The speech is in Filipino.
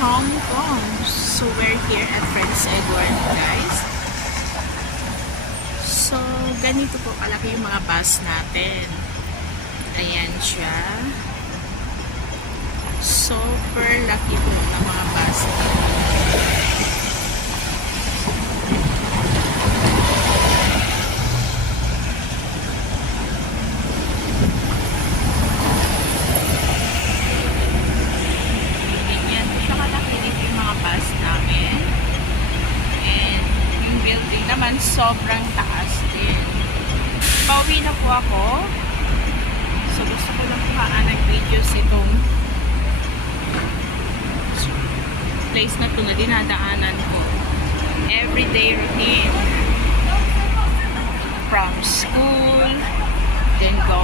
Hong Kong. So we're here at Prince Edward, guys. So ganito po kalaki yung mga bus natin. Ayan siya. Super laki po ng mga bus natin. Sobrang taas din. Pauwi na po ako. So gusto ko lang kuhaan ng videos itong place na ito na dinadaanan ko. Everyday routine. From school, then go